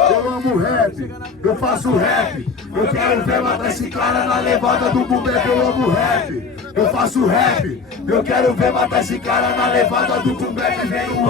Eu amo rap, eu faço rap. Eu quero ver matar esse cara na levada do boom bap. Eu amo rap, eu faço rap. Eu quero ver matar esse cara na levada do boom bap. Vem o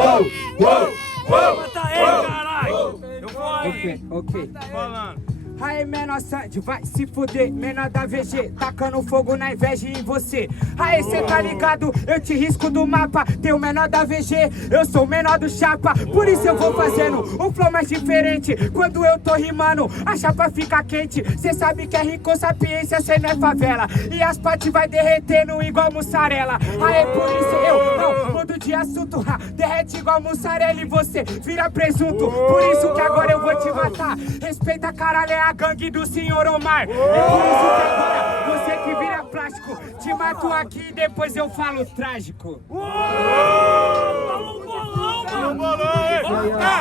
Mata ele, caralho! Eu vou aí! Ok. Falando. Aê, menor Sandy, vai se fuder, menor da VG, tacando fogo na inveja em você. Aê, cê tá ligado, eu te risco do mapa, tem o menor da VG, eu sou o menor do chapa. Por isso eu vou fazendo um flow mais diferente, quando eu tô rimando, a chapa fica quente. Cê sabe que é rico, sapiência, cê não é favela, e as partes vai derretendo igual mussarela. Aê, por isso eu não mudo de assunto, derrete igual mussarela e você vira presunto. Por isso que agora eu vou te matar, respeita caralho, é a gangue do senhor Omar. É por isso que agora você que vira plástico, te mato aqui e depois eu falo trágico.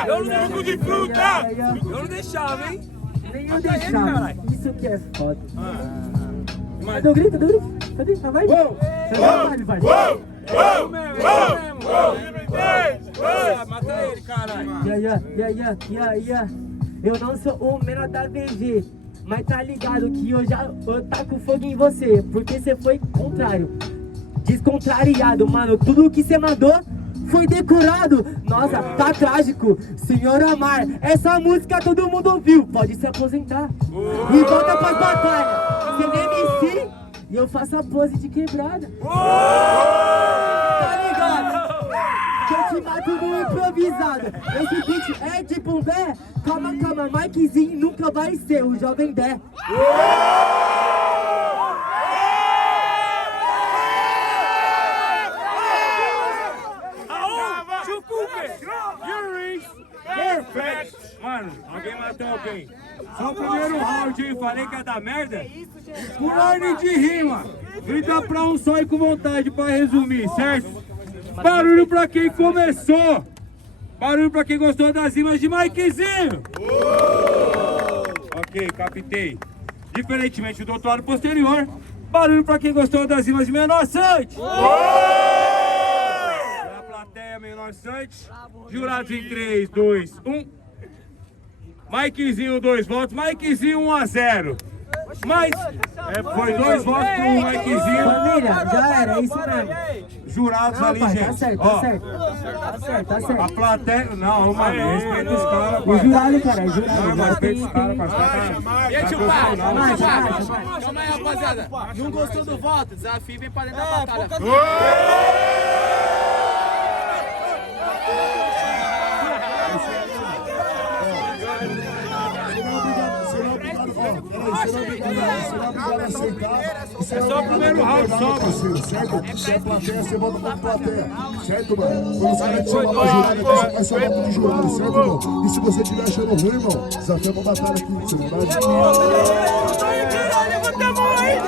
Eu não deixo de fruta! Eu não deixava, hein? Nem eu deixava. Isso que é foda. Cadê o grito? Cadê? Tá vai? Vai. Mata ele, caralho! Yeah. Eu não sou o menor da VG, mas tá ligado que eu taco fogo em você, porque você foi contrário, descontrariado, mano. Tudo que você mandou foi decorado. Nossa, tá trágico, senhor Amar. Essa música todo mundo ouviu, pode se aposentar e volta pras batalhas. Você é MC e eu faço a pose de quebrada. Tá ligado? Que eu te mato no improvisado. Esse beat é de bombé. Calma, Mikezinho nunca vai ser o Jovem Dé. Perfect! Mano, alguém matou alguém. Só o primeiro round, hein? Falei que ia dar merda? Por ordem de rima. Grita pra um só e com vontade pra resumir, certo? Barulho pra quem começou! Barulho pra quem gostou das rimas de Mikezinho! Ok, captei. Diferentemente do outro lado posterior, barulho pra quem gostou das rimas de Menor Sante! Na plateia, Menor Sante. Jurados em 3, 2, 1. Mikezinho, 2 votos. Mikezinho, 1-0. Mas foi 2 votos pro Mikezinho. Família, já era, é isso mesmo. Jurados Não, ali, pai, gente. tá certo. Tá certo. A plateia. Não, mano, respeita os caras, O pai. jurado, cara, é jurado. Não, mas respeita os caras, pai. E aí, tio pai? Calma Aí, rapaziada. Não gostou do voto? Desafio vem pra dentro da batalha. É só o primeiro round, só, parceiro, certo? Se é plateia, você volta pra plateia, certo, mano? Quando os caras te chamam pra jurado, você só volta no jurado, certo, irmão? E se você estiver achando ruim, irmão, desafio é uma batalha aqui, você não vai? Levanta a mão aí,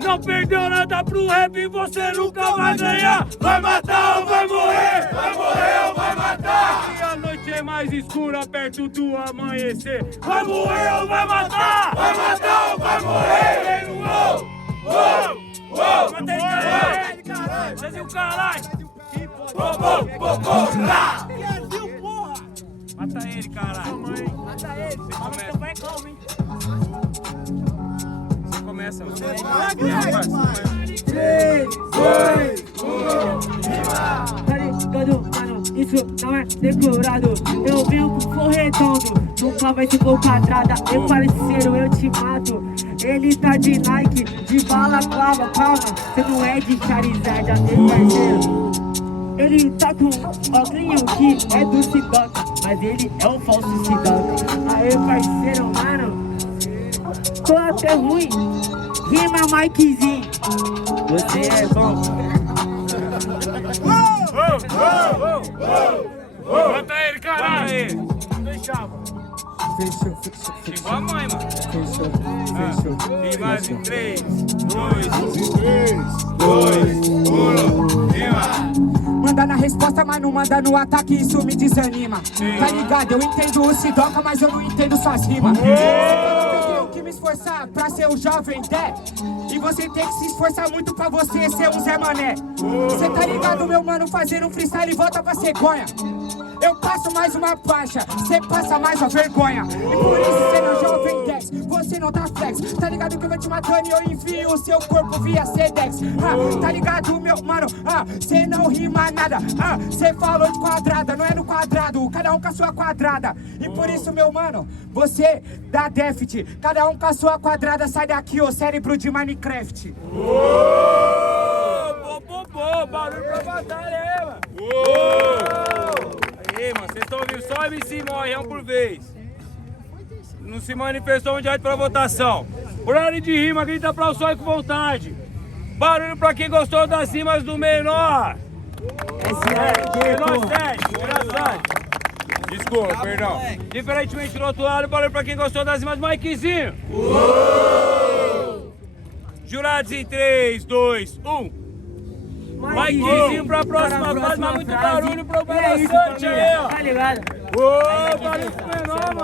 não perdeu nada pro rap, você nunca vai ganhar. Vai matar ou vai morrer? Vai morrer ou vai matar? E a noite é mais escura perto do amanhecer. Vai morrer ou vai matar? Vai matar ou vai morrer? Mata ele, caralho! Vocês e o caralho! Mata ele, caralho! Mata ele! Vai calmo, hein? Você começa, mano. 3, 2, 1, tá ligado, mano? Isso não é decorado. Eu venho com flow redondo, nunca vai ser gol quadrada. Meu parceiro, eu te mato. Ele tá de Nike, de balaclava, calma. Você não é de Charizard, meu parceiro. Ele tá com óculos que é do Sidoc, mas ele é o falso Sidoc. Aê, parceiro, mano, tô até ruim. Rima, Mikezinho, você é bom. Mata ele, caralho! Fechou. Igual a mãe, mano. Fechou. Tem mais em 3, 2, 1. Manda na resposta, mas não manda no ataque, isso me desanima. Tá ligado? Eu entendo o Sidoca, mas eu não entendo suas rimas. Eu tenho que me esforçar pra ser um jovem Dé. E você tem que se esforçar muito pra você ser um Zé Mané. Cê tá ligado, meu mano, fazendo um freestyle e volta pra cegonha. Eu passo mais uma faixa, cê passa mais uma vergonha. E por isso cê não jovem Dex, você não tá flex. Tá ligado que eu vou te matando e eu envio o seu corpo via Sedex. Tá ligado, meu mano, cê não rima nada. Cê falou de quadrada, não é no quadrado, cada um com a sua quadrada. E por isso, meu mano, você dá déficit. Cada um com a sua quadrada, sai daqui, ô cérebro de Minecraft. Barulho pra batalha aí, mano. Aí, mano, vocês estão ouvindo? Só MC morre, é um por vez. Não se manifestou um direto pra votação. Por ordem de rima, grita pra o som com vontade. Barulho pra quem gostou das rimas do menor. Menor 7, engraçado. Desculpa, perdão. Diferentemente do outro lado, barulho pra quem gostou das rimas do Mikezinho. Jurados em 3, 2, 1. Mikezinho pra próxima fase, mas muito barulho pro Bela Sante aí, ó. Tá ligado? Ô, barulho pro menor, mano.